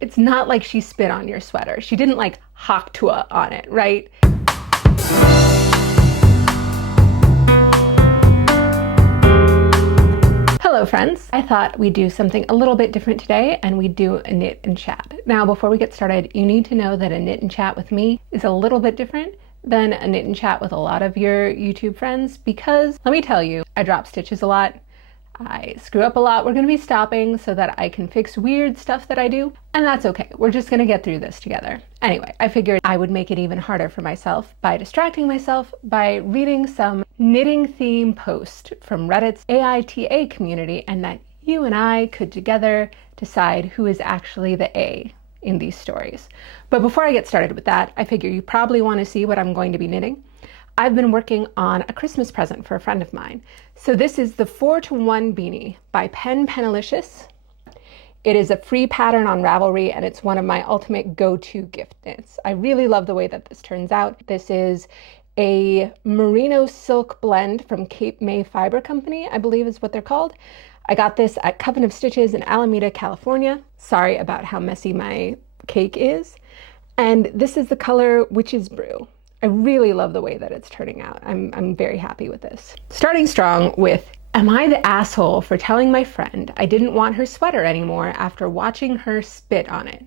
It's not like she spit on your sweater. She didn't like haktua on it, right? Hello friends. I thought we'd do something a little bit different today and we'd do a knit and chat. Now before we get started, you need to know that a knit and chat with me is a little bit different than a knit and chat with a lot of your YouTube friends because let me tell you, I drop stitches a lot. I screw up a lot. We're going to be stopping so that I can fix weird stuff that I do, and that's okay. We're just going to get through this together. Anyway, I figured I would make it even harder for myself by distracting myself by reading some knitting theme post from Reddit's AITA community, and that you and I could together decide who is actually the A in these stories. But before I get started with that, I figure you probably want to see what I'm going to be knitting. I've been working on a Christmas present for a friend of mine. So this is the 4-to-1 beanie by Penalicious. It is a free pattern on Ravelry and it's one of my ultimate go-to gift knits. I really love the way that this turns out. This is a merino silk blend from Cape May Fiber Company, I believe is what they're called. I got this at Coven of Stitches in Alameda, California. Sorry about how messy my cake is. And this is the color Witch's Brew. I really love the way that it's turning out. I'm very happy with this. Starting strong with, am I the asshole for telling my friend I didn't want her sweater anymore after watching her spit on it?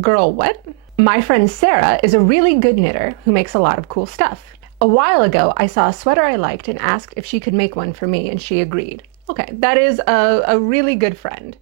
Girl, what? My friend Sarah is a really good knitter who makes a lot of cool stuff. A while ago, I saw a sweater I liked and asked if she could make one for me, and she agreed. Okay, that is a really good friend.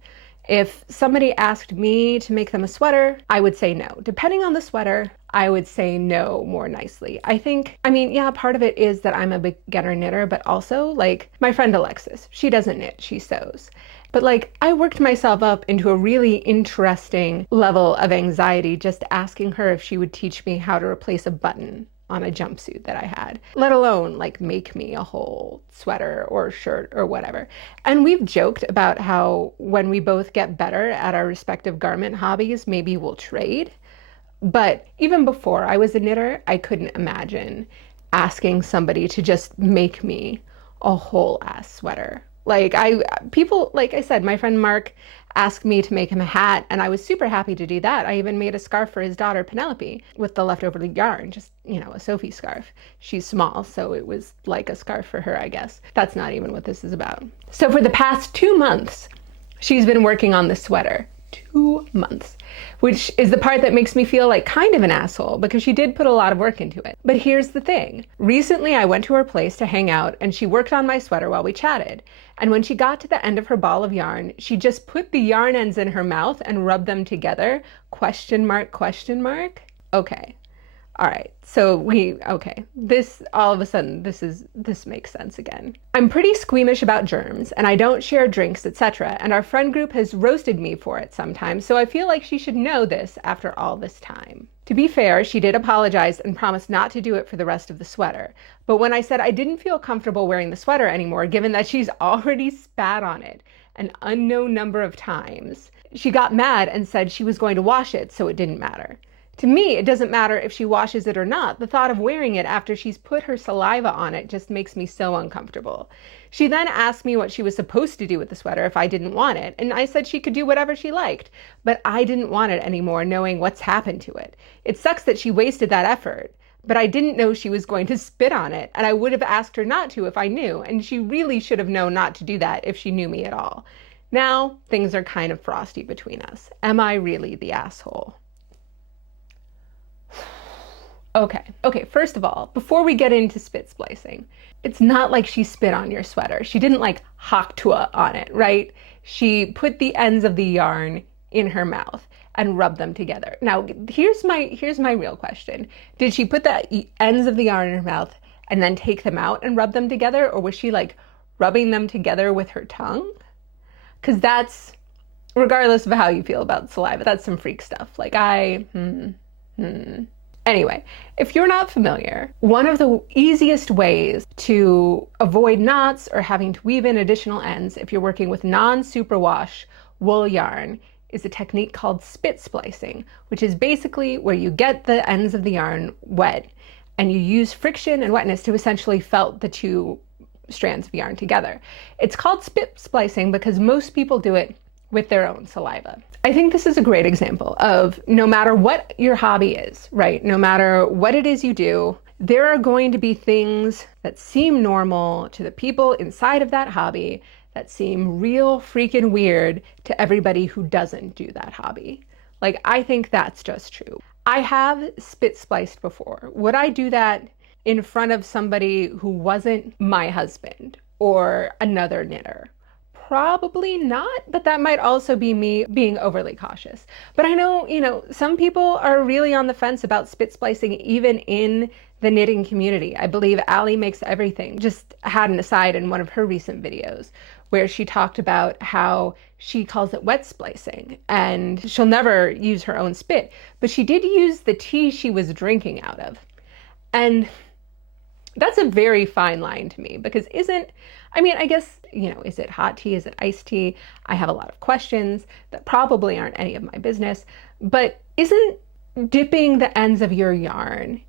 If somebody asked me to make them a sweater, I would say no. Depending on the sweater, I would say no more nicely. I mean, yeah, part of it is that I'm a beginner knitter, but also like my friend Alexis, she doesn't knit, she sews. But like I worked myself up into a really interesting level of anxiety just asking her if she would teach me how to replace a button on a jumpsuit that I had, let alone like make me a whole sweater or shirt or whatever. And we've joked about how when we both get better at our respective garment hobbies, maybe we'll trade. But even before I was a knitter, I couldn't imagine asking somebody to just make me a whole ass sweater. Like I said, my friend Mark asked me to make him a hat and I was super happy to do that. I even made a scarf for his daughter Penelope with the leftover yarn, just, you know, a Sophie scarf. She's small, so it was like a scarf for her, I guess. That's not even what this is about. So for the past 2 months, she's been working on this sweater. 2 months, which is the part that makes me feel like kind of an asshole because she did put a lot of work into it. But here's the thing. Recently, I went to her place to hang out and she worked on my sweater while we chatted. And when she got to the end of her ball of yarn, she just put the yarn ends in her mouth and rubbed them together. Question mark, question mark. Okay. All right, so this, all of a sudden, this makes sense again. I'm pretty squeamish about germs, and I don't share drinks, etc., and our friend group has roasted me for it sometimes, so I feel like she should know this after all this time. To be fair, she did apologize and promised not to do it for the rest of the sweater, but when I said I didn't feel comfortable wearing the sweater anymore, given that she's already spat on it an unknown number of times, she got mad and said she was going to wash it, so it didn't matter. To me, it doesn't matter if she washes it or not. The thought of wearing it after she's put her saliva on it just makes me so uncomfortable. She then asked me what she was supposed to do with the sweater if I didn't want it, and I said she could do whatever she liked, but I didn't want it anymore knowing what's happened to it. It sucks that she wasted that effort, but I didn't know she was going to spit on it, and I would have asked her not to if I knew, and she really should have known not to do that if she knew me at all. Now, things are kind of frosty between us. Am I really the asshole? Okay, first of all, before we get into spit splicing, it's not like she spit on your sweater. She didn't like haktua on it, right? She put the ends of the yarn in her mouth and rubbed them together. Now, here's my real question. Did she put the ends of the yarn in her mouth and then take them out and rub them together? Or was she like rubbing them together with her tongue? Because that's, regardless of how you feel about saliva, that's some freak stuff. Like Anyway, if you're not familiar, one of the easiest ways to avoid knots or having to weave in additional ends if you're working with non-superwash wool yarn is a technique called spit splicing, which is basically where you get the ends of the yarn wet and you use friction and wetness to essentially felt the two strands of yarn together. It's called spit splicing because most people do it with their own saliva. I think this is a great example of no matter what your hobby is, right? No matter what it is you do, there are going to be things that seem normal to the people inside of that hobby that seem real freaking weird to everybody who doesn't do that hobby. Like, I think that's just true. I have spit spliced before. Would I do that in front of somebody who wasn't my husband or another knitter? Probably not, but that might also be me being overly cautious. But I know, some people are really on the fence about spit splicing even in the knitting community. I believe Allie Makes Everything just had an aside in one of her recent videos where she talked about how she calls it wet splicing and she'll never use her own spit, but she did use the tea she was drinking out of. And that's a very fine line to me because I guess, is it hot tea? Is it iced tea? I have a lot of questions that probably aren't any of my business, but isn't dipping the ends of your yarn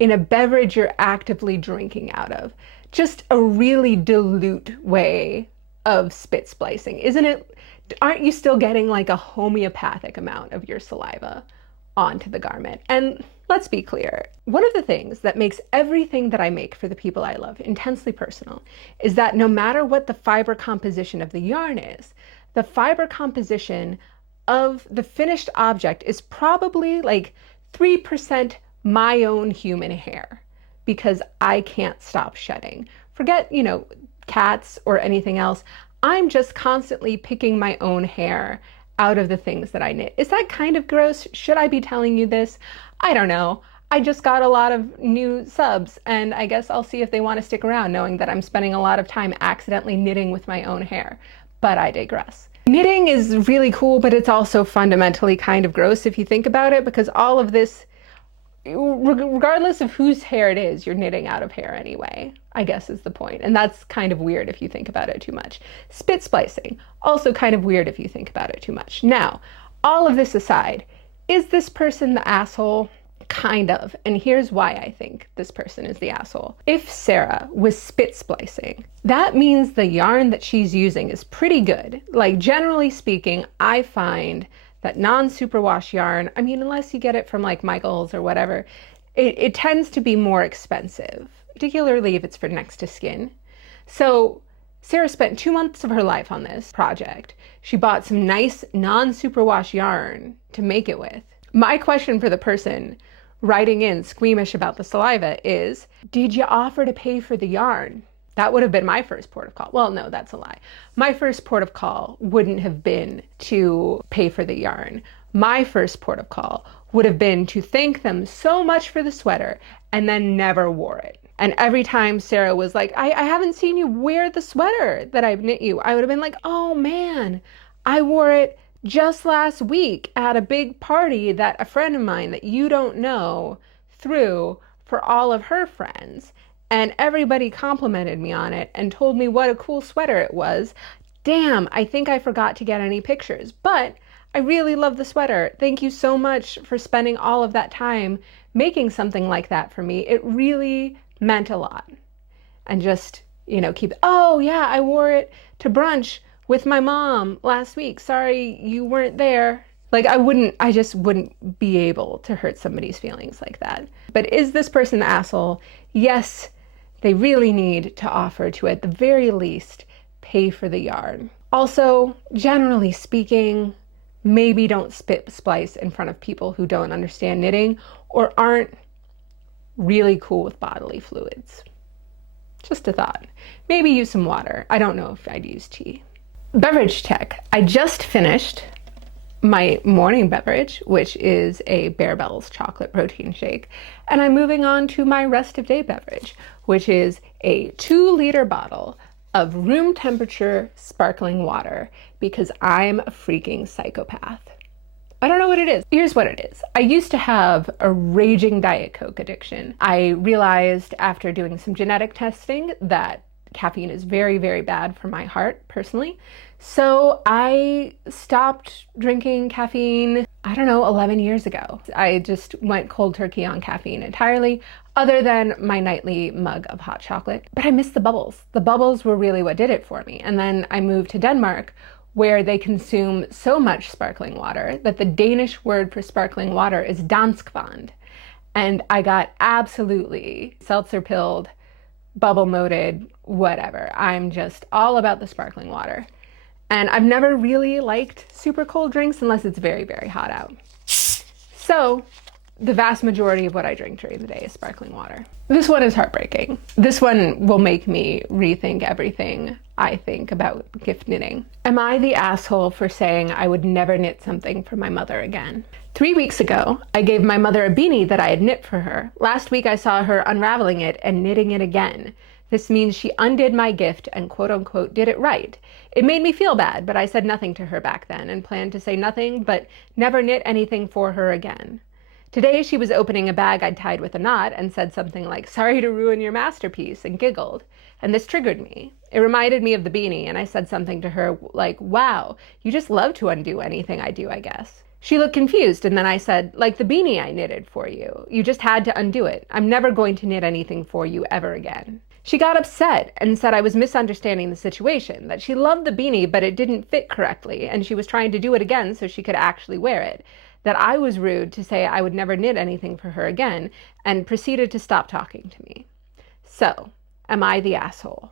in a beverage you're actively drinking out of just a really dilute way of spit splicing? Isn't it? Aren't you still getting like a homeopathic amount of your saliva onto the garment? And let's be clear, one of the things that makes everything that I make for the people I love intensely personal is that no matter what the fiber composition of the yarn is, the fiber composition of the finished object is probably like 3% my own human hair because I can't stop shedding. Forget, cats or anything else. I'm just constantly picking my own hair out of the things that I knit. Is that kind of gross? Should I be telling you this? I don't know. I just got a lot of new subs and I guess I'll see if they want to stick around knowing that I'm spending a lot of time accidentally knitting with my own hair. But I digress. Knitting is really cool, but it's also fundamentally kind of gross if you think about it, because all of this, regardless of whose hair it is, you're knitting out of hair anyway, I guess is the point. And that's kind of weird if you think about it too much. Spit splicing, also kind of weird if you think about it too much. Now, all of this aside, is this person the asshole? Kind of. And here's why I think this person is the asshole. If Sarah was spit splicing, that means the yarn that she's using is pretty good. Like, generally speaking, I find that non-superwash yarn, unless you get it from like Michael's or whatever, it tends to be more expensive, particularly if it's for next to skin. So Sarah spent 2 months of her life on this project. She bought some nice non-superwash yarn to make it with. My question for the person writing in squeamish about the saliva is, did you offer to pay for the yarn? That would have been my first port of call. Well, no, that's a lie. My first port of call wouldn't have been to pay for the yarn. My first port of call would have been to thank them so much for the sweater and then never wore it. And every time Sarah was like, I haven't seen you wear the sweater that I've knit you, I would have been like, oh man, I wore it just last week at a big party that a friend of mine that you don't know threw for all of her friends. And everybody complimented me on it and told me what a cool sweater it was. Damn, I think I forgot to get any pictures, but I really love the sweater. Thank you so much for spending all of that time making something like that for me. It really meant a lot. And just, oh yeah, I wore it to brunch with my mom last week. Sorry you weren't there. Like, I just wouldn't be able to hurt somebody's feelings like that. But is this person the asshole? Yes, they really need to offer to, at the very least, pay for the yarn. Also, generally speaking, maybe don't spit splice in front of people who don't understand knitting or aren't really cool with bodily fluids. Just a thought. Maybe use some water. I don't know if I'd use tea. Beverage tech. I just finished my morning beverage, which is a Bear Bells chocolate protein shake. And I'm moving on to my rest of day beverage, which is a 2-liter bottle of room temperature sparkling water because I'm a freaking psychopath. I don't know what it is. Here's what it is. I used to have a raging Diet Coke addiction. I realized after doing some genetic testing that caffeine is very, very bad for my heart personally. So I stopped drinking caffeine, 11 years ago. I just went cold turkey on caffeine entirely, other than my nightly mug of hot chocolate. But I missed the bubbles. The bubbles were really what did it for me. And then I moved to Denmark, where they consume so much sparkling water that the Danish word for sparkling water is danskvand. And I got absolutely seltzer pilled, bubble moded, whatever. I'm just all about the sparkling water. And I've never really liked super cold drinks unless it's very, very hot out. So the vast majority of what I drink during the day is sparkling water. This one is heartbreaking. This one will make me rethink everything I think about gift knitting. Am I the asshole for saying I would never knit something for my mother again? 3 weeks ago, I gave my mother a beanie that I had knit for her. Last week, I saw her unraveling it and knitting it again. This means she undid my gift and quote unquote did it right. It made me feel bad, but I said nothing to her back then and planned to say nothing but never knit anything for her again. Today she was opening a bag I'd tied with a knot and said something like, "Sorry to ruin your masterpiece," and giggled. And this triggered me. It reminded me of the beanie, and I said something to her like, "Wow, you just love to undo anything I do, I guess." She looked confused, and then I said, "Like the beanie I knitted for you. You just had to undo it. I'm never going to knit anything for you ever again." She got upset and said I was misunderstanding the situation, that she loved the beanie, but it didn't fit correctly, and she was trying to do it again so she could actually wear it. That I was rude to say I would never knit anything for her again, and proceeded to stop talking to me. So, am I the asshole?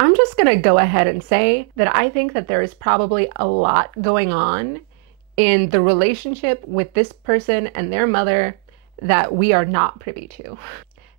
I'm just gonna go ahead and say that I think that there is probably a lot going on in the relationship with this person and their mother that we are not privy to.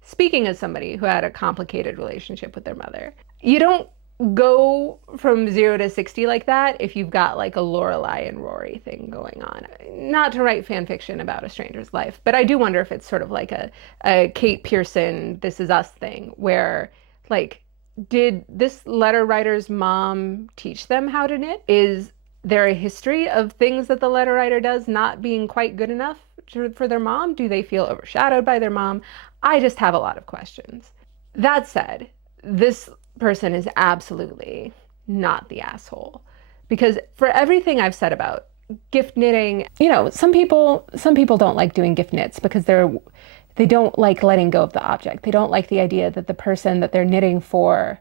Speaking as somebody who had a complicated relationship with their mother, you don't go from 0 to 60 like that if you've got like a Lorelai and Rory thing going on. Not to write fan fiction about a stranger's life, but I do wonder if it's sort of like a Kate Pearson This Is Us thing where, like, did this letter writer's mom teach them how to knit? Is there a history of things that the letter writer does not being quite good enough for their mom? Do they feel overshadowed by their mom? I just have a lot of questions. That said, this person is absolutely not the asshole, because for everything I've said about gift knitting, you know, some people don't like doing gift knits because they don't like letting go of the object. They don't like the idea that the person that they're knitting for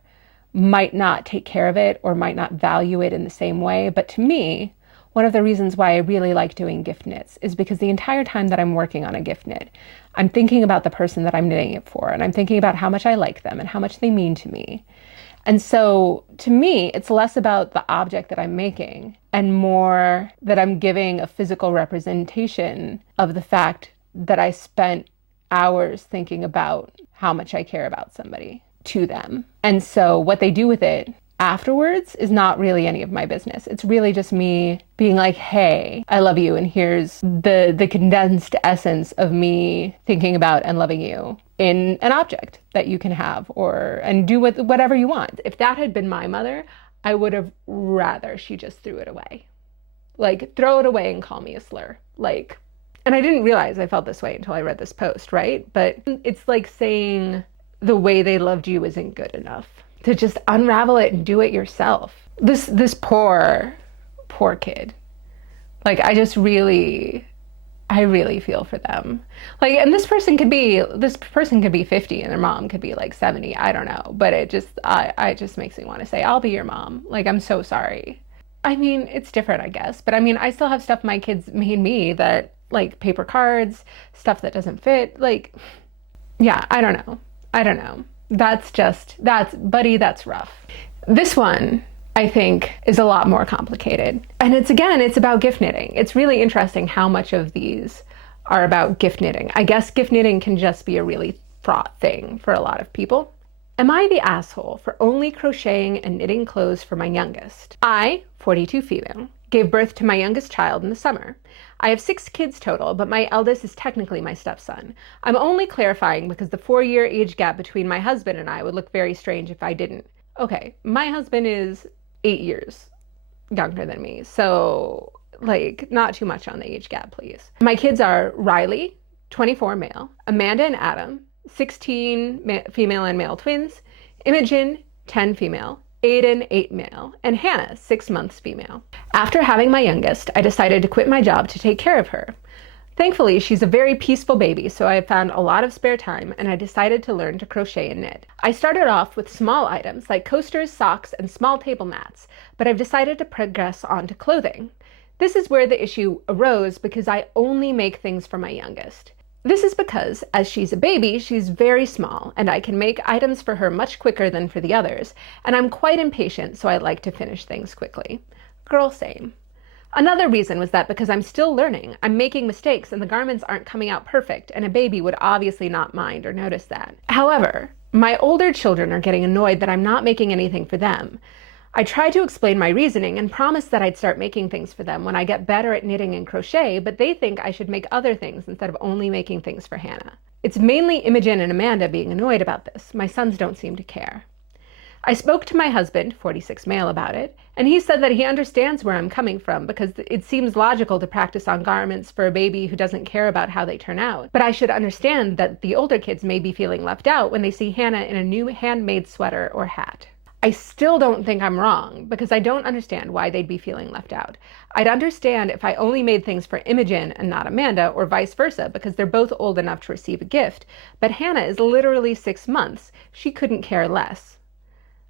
might not take care of it or might not value it in the same way. But to me, one of the reasons why I really like doing gift knits is because the entire time that I'm working on a gift knit, I'm thinking about the person that I'm knitting it for, and I'm thinking about how much I like them and how much they mean to me. And so to me, it's less about the object that I'm making and more that I'm giving a physical representation of the fact that I spent hours thinking about how much I care about somebody to them. And so what they do with it afterwards is not really any of my business. It's really just me being like, hey, I love you, and here's the condensed essence of me thinking about and loving you in an object that you can have and do with whatever you want. If that had been my mother, I would have rather she just threw it away. Like, throw it away and call me a slur. Like, and I didn't realize I felt this way until I read this post, right? But it's like saying the way they loved you isn't good enough. To just unravel it and do it yourself. This poor kid. Like, I really feel for them. Like, and this person could be 50 and their mom could be like 70. I don't know. But it just makes me want to say, I'll be your mom. Like, I'm so sorry. I mean, it's different, I guess. But I mean, I still have stuff my kids made me that, like, paper cards, stuff that doesn't fit. Like, yeah, I don't know. That's rough. This one, I think, is a lot more complicated. And it's about gift knitting. It's really interesting how much of these are about gift knitting. I guess gift knitting can just be a really fraught thing for a lot of people. Am I the asshole for only crocheting and knitting clothes for my youngest? I, 42 female, gave birth to my youngest child in the summer. I have 6 kids total, but my eldest is technically my stepson. I'm only clarifying because the 4-year age gap between my husband and I would look very strange if I didn't. Okay, my husband is 8 years younger than me, so, like, not too much on the age gap, please. My kids are Riley, 24 male, Amanda and Adam, 16 female and male twins, Imogen, 10 female, Aiden, 8 male, and Hannah, 6 months female. After having my youngest, I decided to quit my job to take care of her. Thankfully, she's a very peaceful baby, so I found a lot of spare time and I decided to learn to crochet and knit. I started off with small items like coasters, socks, and small table mats, but I've decided to progress on to clothing. This is where the issue arose because I only make things for my youngest. This is because, as she's a baby, she's very small, and I can make items for her much quicker than for the others, and I'm quite impatient, so I like to finish things quickly. Girl, same. Another reason was that because I'm still learning, I'm making mistakes and the garments aren't coming out perfect, and a baby would obviously not mind or notice that. However, my older children are getting annoyed that I'm not making anything for them. I tried to explain my reasoning and promised that I'd start making things for them when I get better at knitting and crochet, but they think I should make other things instead of only making things for Hannah. It's mainly Imogen and Amanda being annoyed about this. My sons don't seem to care. I spoke to my husband, 46 male, about it, and he said that he understands where I'm coming from because it seems logical to practice on garments for a baby who doesn't care about how they turn out. But I should understand that the older kids may be feeling left out when they see Hannah in a new handmade sweater or hat. I still don't think I'm wrong because I don't understand why they'd be feeling left out. I'd understand if I only made things for Imogen and not Amanda, or vice versa, because they're both old enough to receive a gift. But Hannah is literally 6 months. She couldn't care less.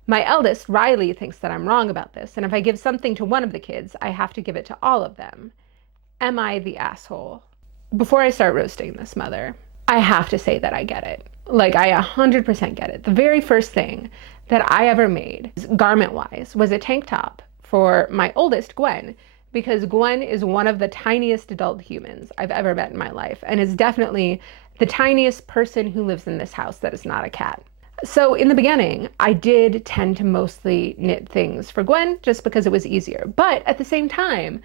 My eldest, Riley, thinks that I'm wrong about this, and if I give something to one of the kids, I have to give it to all of them. Am I the asshole? Before I start roasting this mother, I have to say that I get it. Like, I 100% get it. The very first thing that I ever made, garment-wise, was a tank top for my oldest, Gwen, because Gwen is one of the tiniest adult humans I've ever met in my life, and is definitely the tiniest person who lives in this house that is not a cat. So in the beginning, I did tend to mostly knit things for Gwen just because it was easier. But at the same time,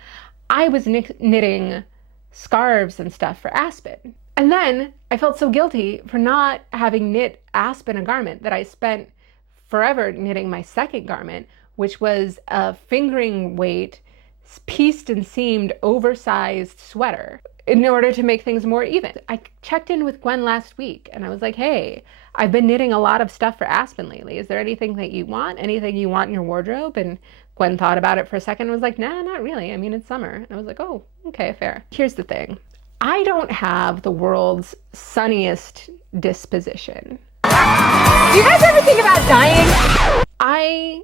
I was knitting scarves and stuff for Aspen. And then I felt so guilty for not having knit Aspen a garment that I spent forever knitting my second garment, which was a fingering weight, pieced and seamed, oversized sweater in order to make things more even. I checked in with Gwen last week and I was like, hey, I've been knitting a lot of stuff for Aspen lately. Is there anything that you want? Anything you want in your wardrobe? And Gwen thought about it for a second and was like, nah, not really. I mean, it's summer. And I was like, oh, okay, fair. Here's the thing. I don't have the world's sunniest disposition. Do you guys ever think about dying?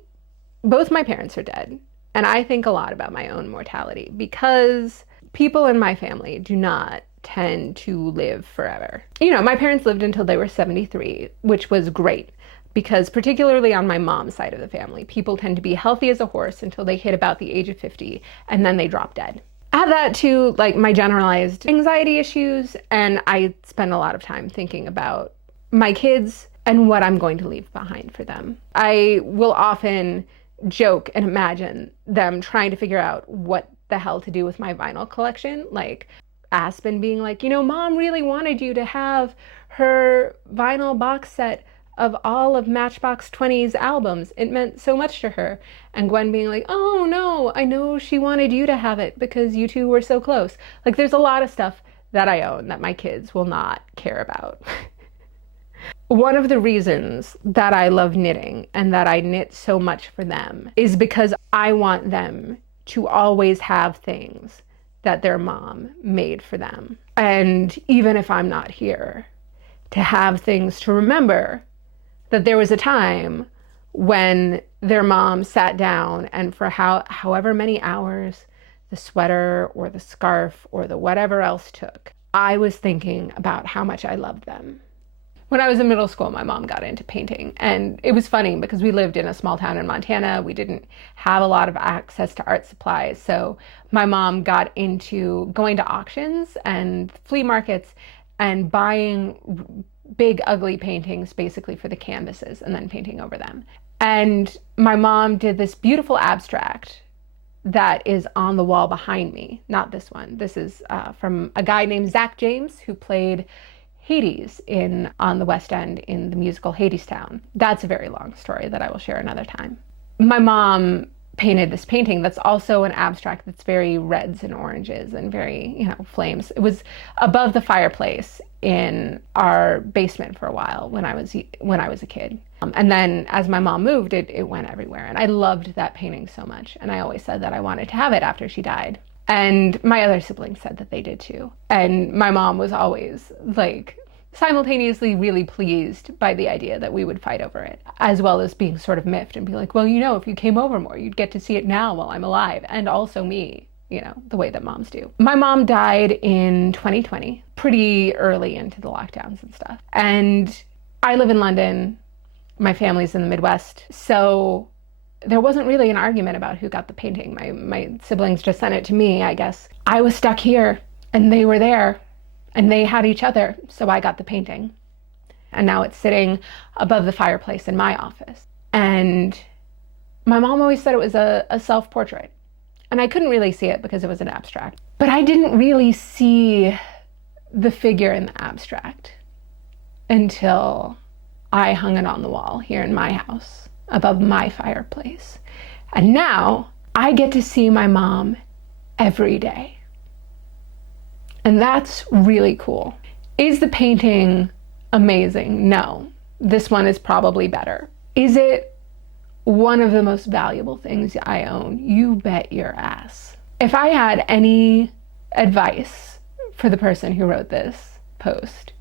Both my parents are dead, and I think a lot about my own mortality because people in my family do not tend to live forever. You know, my parents lived until they were 73, which was great because particularly on my mom's side of the family, people tend to be healthy as a horse until they hit about the age of 50 and then they drop dead. Add that to like my generalized anxiety issues, and I spend a lot of time thinking about my kids and what I'm going to leave behind for them. I will often joke and imagine them trying to figure out what the hell to do with my vinyl collection, like Aspen being like, you know, Mom really wanted you to have her vinyl box set of all of Matchbox 20's albums. It meant so much to her. And Gwen being like, oh no, I know she wanted you to have it because you two were so close. Like, there's a lot of stuff that I own that my kids will not care about. One of the reasons that I love knitting and that I knit so much for them is because I want them to always have things that their mom made for them. And even if I'm not here, to have things to remember that there was a time when their mom sat down and for however many hours the sweater or the scarf or the whatever else took, I was thinking about how much I loved them. When I was in middle school, my mom got into painting, and it was funny because we lived in a small town in Montana. We didn't have a lot of access to art supplies, so my mom got into going to auctions and flea markets and buying big, ugly paintings basically for the canvases and then painting over them. And my mom did this beautiful abstract that is on the wall behind me. Not this one. This is from a guy named Zach James who played Hades on the West End in the musical Hadestown. That's a very long story that I will share another time. My mom painted this painting that's also an abstract that's very reds and oranges and very, you know, flames. It was above the fireplace in our basement for a while when I was a kid. And then as my mom moved, it went everywhere. And I loved that painting so much. And I always said that I wanted to have it after she died. And my other siblings said that they did too. And my mom was always like simultaneously really pleased by the idea that we would fight over it, as well as being sort of miffed and be like, well, you know, if you came over more, you'd get to see it now while I'm alive, and also me, you know, the way that moms do. My mom died in 2020, pretty early into the lockdowns and stuff. And I live in London, my family's in the Midwest, so there wasn't really an argument about who got the painting. My siblings just sent it to me, I guess. I was stuck here, and they were there, and they had each other, so I got the painting. And now it's sitting above the fireplace in my office. And my mom always said it was a self-portrait. And I couldn't really see it because it was an abstract. But I didn't really see the figure in the abstract until I hung it on the wall here in my house, above my fireplace. And now I get to see my mom every day. And that's really cool. Is the painting amazing? No. This one is probably better. Is it one of the most valuable things I own? You bet your ass. If I had any advice for the person who wrote this post,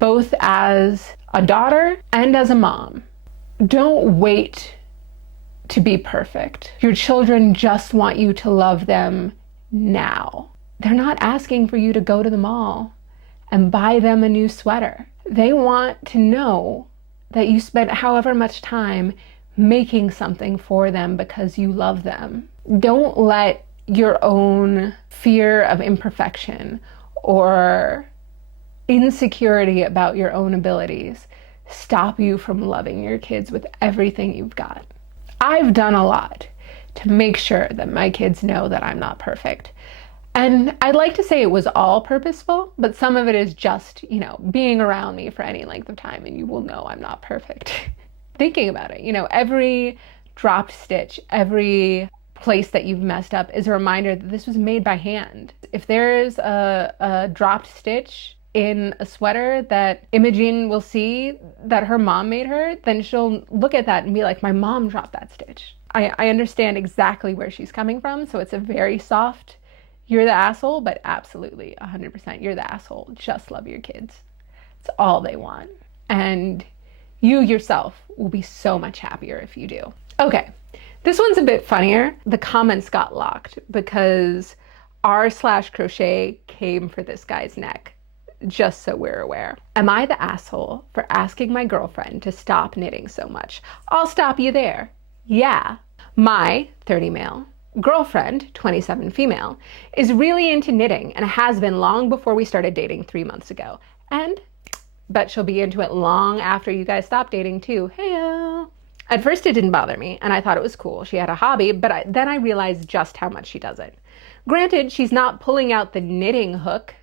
both as a daughter and as a mom, don't wait to be perfect. Your children just want you to love them now. They're not asking for you to go to the mall and buy them a new sweater. They want to know that you spent however much time making something for them because you love them. Don't let your own fear of imperfection or insecurity about your own abilities stop you from loving your kids with everything you've got. I've done a lot to make sure that my kids know that I'm not perfect. And I'd like to say it was all purposeful, but some of it is just, you know, being around me for any length of time and you will know I'm not perfect. Thinking about it, you know, every dropped stitch, every place that you've messed up is a reminder that this was made by hand. If there's a dropped stitch in a sweater that Imogen will see that her mom made her, then she'll look at that and be like, my mom dropped that stitch. I understand exactly where she's coming from, so it's a very soft, you're the asshole, but absolutely 100% you're the asshole. Just love your kids. It's all they want. And you yourself will be so much happier if you do. Okay, this one's a bit funnier. The comments got locked because r/crochet came for this guy's neck, just so we're aware. Am I the asshole for asking my girlfriend to stop knitting so much? I'll stop you there. Yeah, my 30 male girlfriend, 27 female, is really into knitting and has been long before we started dating 3 months ago. And bet she'll be into it long after you guys stop dating too. Hey-o. At first it didn't bother me and I thought it was cool. She had a hobby, but then I realized just how much she does it. Granted, she's not pulling out the knitting hook.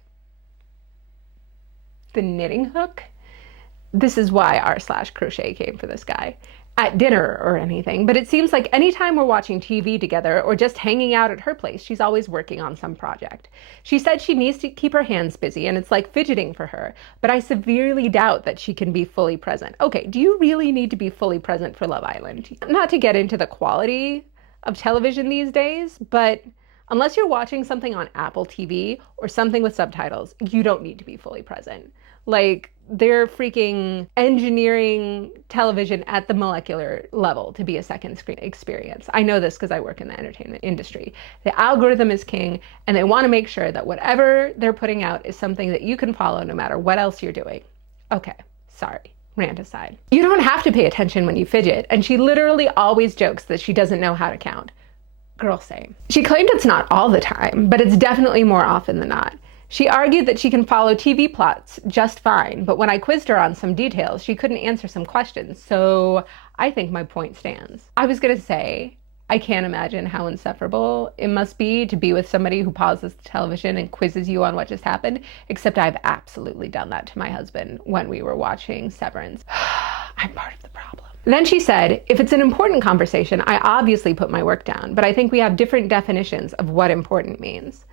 The knitting hook? This is why r/crochet came for this guy. At dinner or anything, but it seems like anytime we're watching TV together or just hanging out at her place, she's always working on some project. She said she needs to keep her hands busy and it's like fidgeting for her, but I severely doubt that she can be fully present. Okay, do you really need to be fully present for Love Island? Not to get into the quality of television these days, but unless you're watching something on Apple TV or something with subtitles, you don't need to be fully present. Like, they're freaking engineering television at the molecular level to be a second screen experience. I know this because I work in the entertainment industry. The algorithm is king, and they want to make sure that whatever they're putting out is something that you can follow no matter what else you're doing. Okay, sorry, rant aside. You don't have to pay attention when you fidget, and she literally always jokes that she doesn't know how to count. Girl, same. She claimed it's not all the time, but it's definitely more often than not. She argued that she can follow TV plots just fine, but when I quizzed her on some details, she couldn't answer some questions, so I think my point stands. I was gonna say, I can't imagine how insufferable it must be to be with somebody who pauses the television and quizzes you on what just happened, except I've absolutely done that to my husband when we were watching Severance. I'm part of the problem. Then she said, if it's an important conversation, I obviously put my work down, but I think we have different definitions of what important means.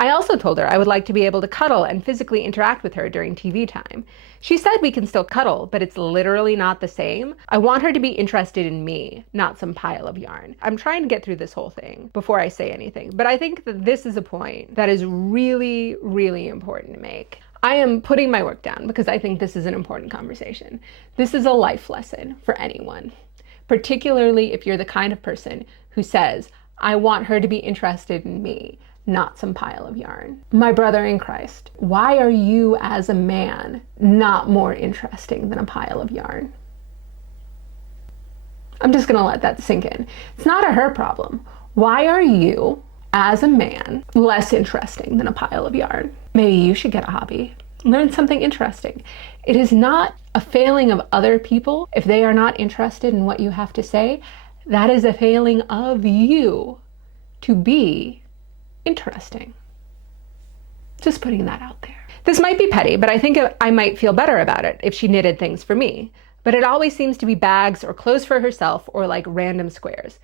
I also told her I would like to be able to cuddle and physically interact with her during TV time. She said we can still cuddle, but it's literally not the same. I want her to be interested in me, not some pile of yarn. I'm trying to get through this whole thing before I say anything, but I think that this is a point that is really, really important to make. I am putting my work down because I think this is an important conversation. This is a life lesson for anyone, particularly if you're the kind of person who says, I want her to be interested in me, not some pile of yarn. My brother in Christ, why are you as a man not more interesting than a pile of yarn? I'm just gonna let that sink in. It's not a her problem. Why are you, as a man, less interesting than a pile of yarn? Maybe you should get a hobby. Learn something interesting. It is not a failing of other people if they are not interested in what you have to say. That is a failing of you to be interesting. Just putting that out there. This might be petty, but I think I might feel better about it if she knitted things for me. But it always seems to be bags or clothes for herself or like random squares.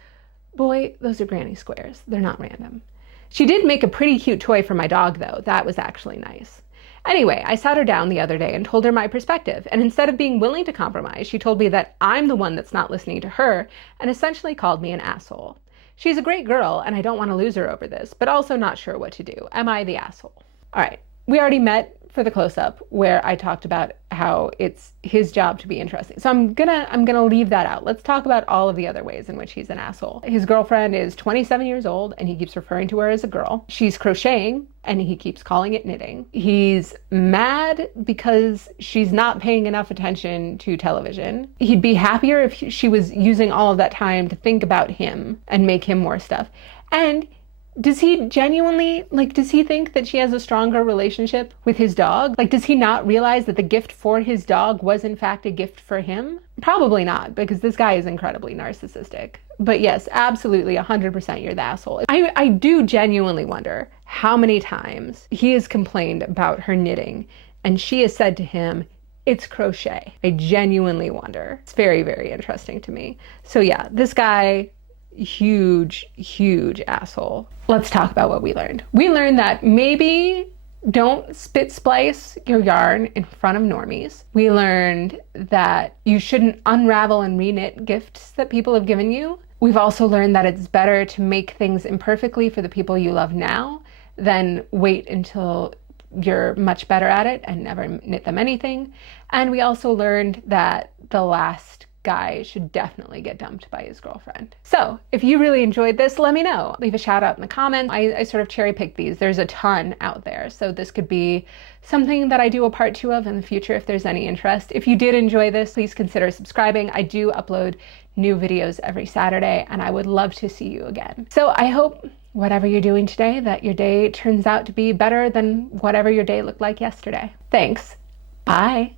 Boy, those are granny squares. They're not random. She did make a pretty cute toy for my dog though. That was actually nice. Anyway, I sat her down the other day and told her my perspective, and instead of being willing to compromise, she told me that I'm the one that's not listening to her and essentially called me an asshole. She's a great girl and I don't want to lose her over this, but also not sure what to do. Am I the asshole? All right, we already met for the close-up where I talked about how it's his job to be interesting. So I'm gonna leave that out. Let's talk about all of the other ways in which he's an asshole. His girlfriend is 27 years old and he keeps referring to her as a girl. She's crocheting and he keeps calling it knitting. He's mad because she's not paying enough attention to television. He'd be happier if she was using all of that time to think about him and make him more stuff. And does he genuinely, does he think that she has a stronger relationship with his dog? Does he not realize that the gift for his dog was in fact a gift for him? Probably not, because this guy is incredibly narcissistic. But yes, absolutely, 100% you're the asshole. I do genuinely wonder how many times he has complained about her knitting and she has said to him, it's crochet. I genuinely wonder. It's very, very interesting to me. So yeah, this guy, huge asshole. Let's talk about what we learned. We learned that maybe don't spit splice your yarn in front of normies. We learned that you shouldn't unravel and reknit gifts that people have given you. We've also learned that it's better to make things imperfectly for the people you love now than wait until you're much better at it and never knit them anything. And we also learned that the last guy should definitely get dumped by his girlfriend. So if you really enjoyed this, let me know. Leave a shout out in the comments. I sort of cherry picked these. There's a ton out there. So this could be something that I do a part 2 of in the future if there's any interest. If you did enjoy this, please consider subscribing. I do upload new videos every Saturday and I would love to see you again. So I hope whatever you're doing today, that your day turns out to be better than whatever your day looked like yesterday. Thanks. Bye.